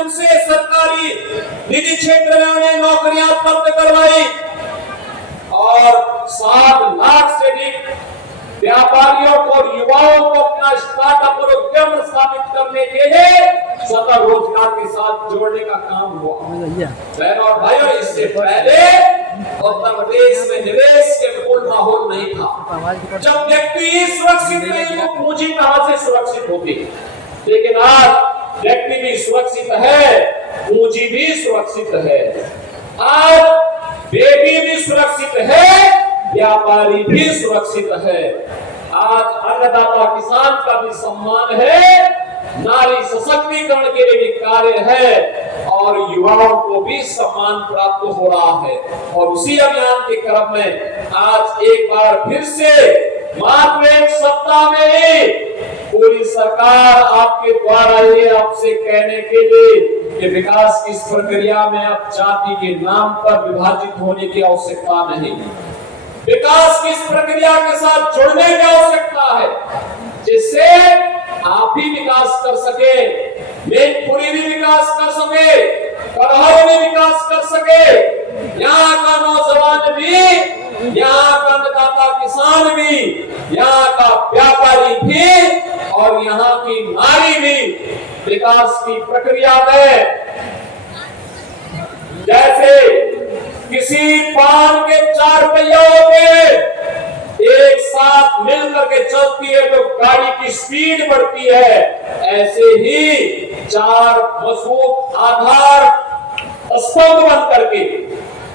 माध्यम से सरकारी निजी क्षेत्र में उन्हें नौकरियां उपलब्ध करवाई और 7 लाख से अधिक व्यापारियों को और युवाओं को अपना स्टार्टअप और उद्यम स्थापित करने के लिए स्वतः रोजगार के साथ जोड़ने का काम हुआ। बहनों और भाइयों, इससे पहले उत्तर प्रदेश में निवेश के अनुकूल माहौल नहीं था। जब व्यक्ति सुरक्षित नहीं तो पूंजी कहां से सुरक्षित होगी। लेकिन आज व्यक्ति भी सुरक्षित है, पूंजी भी सुरक्षित है, आज बेटी भी सुरक्षित है, व्यापारी भी सुरक्षित है। आज अन्नदाता किसान का भी सम्मान है, नारी सशक्तिकरण के लिए भी कार्य है और युवाओं को भी सम्मान प्राप्त हो रहा है। और उसी अभियान के क्रम में आज एक बार फिर से मात्र एक सप्ताह में ही पूरी सरकार आपके द्वारा ये आपसे कहने के लिए कि विकास की इस प्रक्रिया में अब जाति के नाम पर विभाजित होने की आवश्यकता नहीं, विकास की इस प्रक्रिया के साथ जुड़ने की आवश्यकता है, जिससे आप भी विकास कर सके, मैनपुरी भी विकास कर सके, करहल भी विकास कर सके, यहाँ का नौजवान भी, यहाँ का अन्नदाता किसान भी, यहाँ का व्यापारी भी और यहाँ की नारी भी विकास की प्रक्रिया में जैसे किसी पान के 4 पहिया होते एक साथ मिलकर के चलती है तो गाड़ी की स्पीड बढ़ती है, ऐसे ही 4 मजबूत आधार स्तंभ बन करके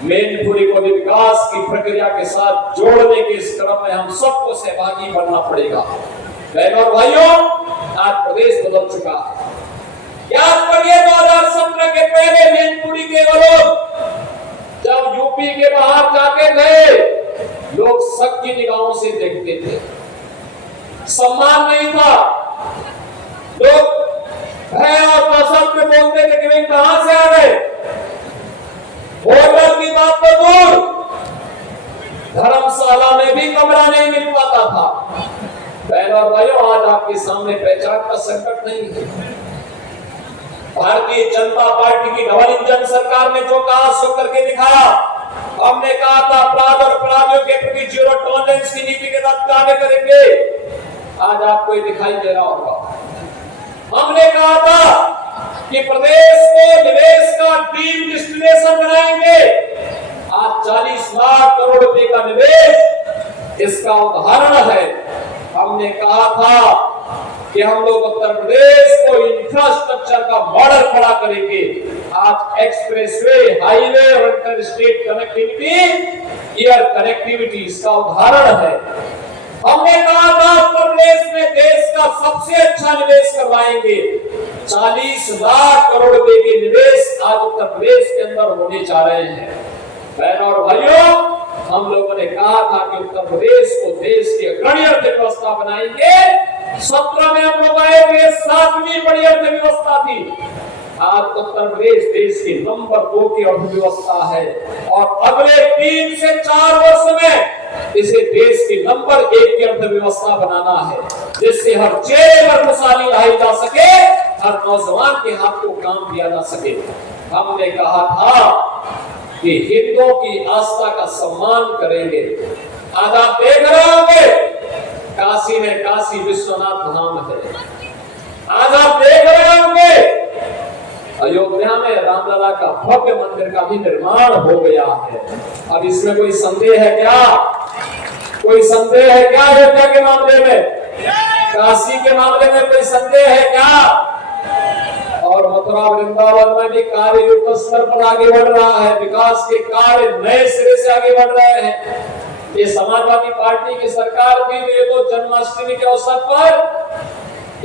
मैनपुरी को भी विकास की प्रक्रिया के साथ जोड़ने के इस क्रम में हम सबको सहभागी बनना पड़ेगा। बहनों और भाइयों, आज प्रदेश बदल चुका है। याद करिए 2017 के पहले मैनपुरी के लोग जब यूपी के बाहर जाते थे, लोग शक की निगाहों से देखते थे, सम्मान नहीं था, लोग भय और दहशत में बोलते थे कि भाई कहां से आ गए। होटल की बात तो दूर, धर्मशाला में भी कमरा नहीं मिल पाता था। बहनों और भाइयों, आज आपके सामने पहचान का संकट नहीं है। भारतीय जनता पार्टी की डबल इंजन सरकार ने जो कहा सो करके दिखाया। हमने कहा था अपराध और अपराधियों के प्रति जीरो टॉलरेंस की नीति के तहत कार्य करेंगे, आज आपको ये दिखाई दे रहा होगा। हमने कहा था कि प्रदेश को निवेश का ड्रीम डेस्टिनेशन बनाएंगे, आज 40 लाख करोड़ रुपए का निवेश इसका उदाहरण है। हमने कहा था कि हम लोग उत्तर प्रदेश को इंफ्रास्ट्रक्चर का मॉडल खड़ा करेंगे, आज एक्सप्रेसवे, हाईवे और inter state connectivity, air connectivity इसका उदाहरण है। हमने कहा था उत्तर प्रदेश में देश का सबसे अच्छा निवेश करवाएंगे, 40 लाख करोड़ रुपए के निवेश आज उत्तर प्रदेश के अंदर होने जा रहे हैं। बहनों और भाइयों, हम लोगों ने कहा था कि उत्तर प्रदेश को देश की अग्रणी अर्थव्यवस्था बनाएंगे। 17 में हम लोग आए थे, 7वीं बड़ी अर्थव्यवस्था थी, आज उत्तर प्रदेश देश की नंबर 2 की अर्थव्यवस्था है और अगले 3 से 4 वर्ष में इसे देश की नंबर 1 की अर्थव्यवस्था बनाना है, जिससे हर चेहरे पर खुशहाली लाई जा सके, हर नौजवान के हाथ को काम दिया जा सके। हमने कहा था कि हिंदुओं की आस्था का सम्मान करेंगे। आज आप देख रहे होंगे काशी में काशी विश्वनाथ धाम है, आज आप देख रहे होंगे अयोध्या में रामलला का भव्य मंदिर का भी निर्माण हो गया है। अब इसमें कोई संदेह है क्या? कोई संदेह है क्या? अयोध्या के मामले में, काशी के मामले में कोई संदेह है क्या? और मथुरा वृंदावन में भी कार्य युद्ध स्तर पर आगे बढ़ रहा है, विकास के कार्य नए सिरे से आगे बढ़ रहे हैं। ये समाजवादी पार्टी की सरकार थी, ये तो जन्माष्टमी के अवसर पर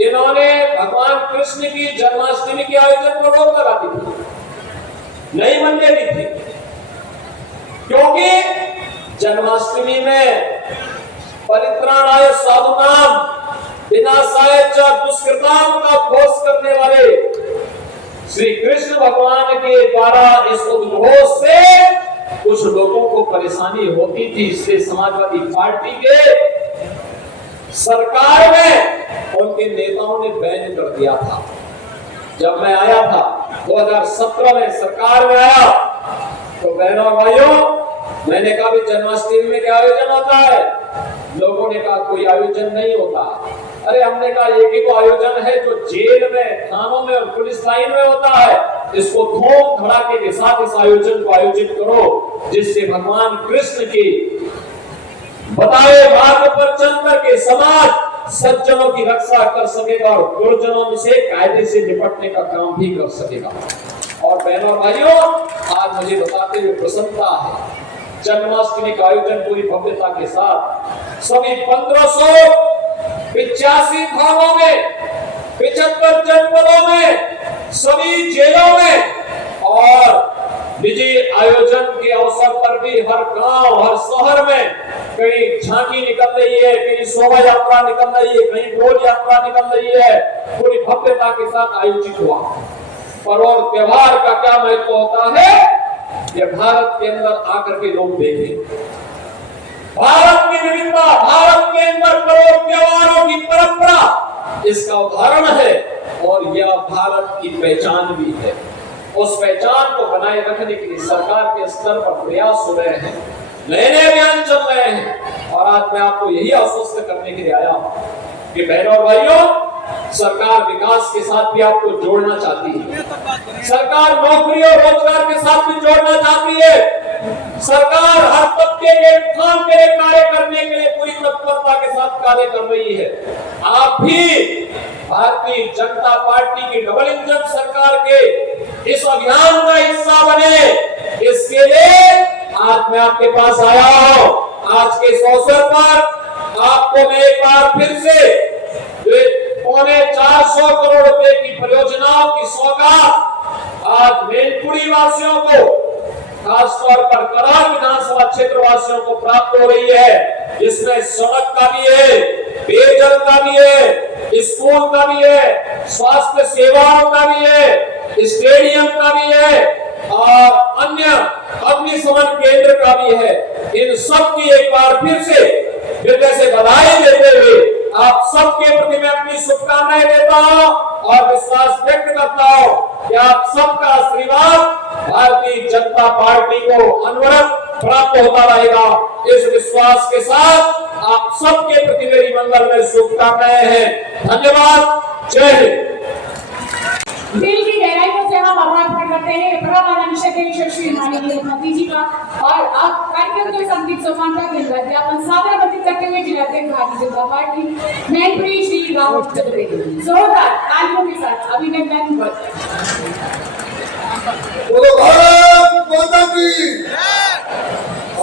इन्होंने भगवान कृष्ण की जन्माष्टमी के आयोजन को रोक लगा दी थी, नहीं बनने दी थी, क्योंकि जन्माष्टमी में परित्राणाय साधुनाम विनाशाय च दुष्कृताम का घोष करने वाले श्री कृष्ण भगवान के द्वारा इस उद्घोष से कुछ लोगों को परेशानी होती थी, इसलिए समाजवादी पार्टी के सरकार में उनके नेताओं ने बैन कर दिया था। जब मैं आया था 2017 में सरकार में आया तो बहनों और भाइयों, मैंने कहा भी जन्माष्टमी में क्या आयोजन होता है? लोगों ने कहा कोई आयोजन नहीं होता। अरे हमने कहा एक ही तो आयोजन है जो जेल में, थानों में और पुलिस लाइन में होता है। इसको धूम धड़ाके के साथ इस आयोजन को आयोजित करो, जिससे भगवान कृष्ण की बताए मार्ग पर चल करके समाज सज्जनों की रक्षा कर सकेगा और दुर्जनों से कायदे से निपटने का काम भी कर सकेगा। और बहनों और भाइयों, आज मुझे बताते हुए प्रसन्नता है, जन्माष्टमी का आयोजन पूरी भव्यता के साथ सभी 1585 धामों में, 75 जनपदों में, सभी जेलों में और निजी आयोजन के अवसर पर भी हर गांव, हर शहर में कहीं झांकी निकल रही है, कहीं शोभा यात्रा निकल रही है, कहीं डोल यात्रा निकल रही है, पूरी भव्यता के साथ आयोजित हुआ। पर्व और त्योहार का क्या महत्व होता है, ये भारत के अंदर आकर के लोग देखें। भारत की विविधता, भारत के अंदर पर्व त्योहारों की परंपरा इसका उदाहरण है और यह भारत की पहचान भी है। उस पहचान को बनाए रखने के लिए सरकार के स्तर पर प्रयास हो रहे हैं, नए नए अभियान चल रहे हैं। और आज मैं आपको यही आश्वस्त करने के लिए आया हूं कि बहनों और भाइयों, सरकार विकास के साथ भी आपको जोड़ना चाहती है, सरकार नौकरी और रोजगार के साथ भी जोड़ना चाहती है, सरकार हर तबके के उत्थान के लिए कार्य करने के लिए पूरी तत्परता के साथ कार्य कर रही है। आप भी भारतीय जनता पार्टी की डबल इंजन सरकार के इस अभियान का हिस्सा बने, इसके लिए आज मैं आपके पास आया हूं। आज के इस अवसर पर आपको मैं एक बार फिर से 450 करोड़ रुपए की परियोजनाओं की सौगात आज मैनपुरी वासियों को, खासतौर पर करार विधानसभा क्षेत्र वासियों को प्राप्त हो रही है। इसमें सड़क का भी है, पेयजल का भी है, स्कूल का भी है, स्वास्थ्य सेवाओं का भी है, स्टेडियम का भी है और अन्य अग्निशमन केंद्र का भी है। इन सब की एक बार फिर से हृदय से बधाई देते हुए आप सबके प्रति मैं अपनी शुभकामनाएं देता हूं और विश्वास व्यक्त करता हूं कि आप सबका आशीर्वाद भारतीय जनता पार्टी को अनवरत प्राप्त होता रहेगा। इस विश्वास के साथ आप सबके प्रति मेरी मंगलमय शुभकामनाएं हैं। धन्यवाद। जय हिंद। दिल की गहराइयों से हम आभार प्रकट करते हैं श्री माननीय मुख्यमंत्री जी का। और आप कार्यक्रम के संगीत सम्मान का ज्ञापन सादर आमंत्रित करते हुए जिलाध्यक्ष भारतीय जनता पार्टी मैनपुरी श्री राहुल चतुर्वेदी जोरदार तालियों के साथ अभिनंदन। बोलो भारत माता की।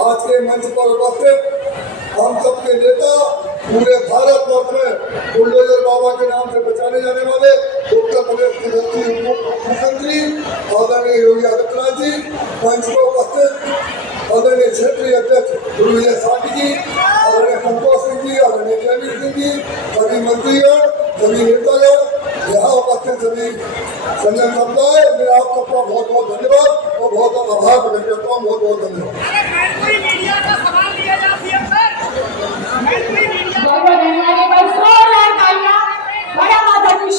आज के मंच पर उपस्थित हम सबके नेता, पूरे भारत वर्ष में बुलडोजर बाबा के नाम से पहचाने जाने वाले उत्तर प्रदेश के मुख्यमंत्री आदरणीय योगी आदित्यनाथ जी, मंच पर उपस्थित आदरणीय क्षेत्रीय अध्यक्ष गुरु विजय साठी जी, आदरणीय संतोष सिंह जी, आदरणीय जयवीर सिंह जी, सभी मंत्रीगण, सभी नेतागण, यहाँ उपस्थित सभी संजन समुदाय, मैं आप सबका बहुत बहुत धन्यवाद और बहुत बहुत आभार प्रकट करता हूँ। बहुत बहुत धन्यवाद। बड़ा माता की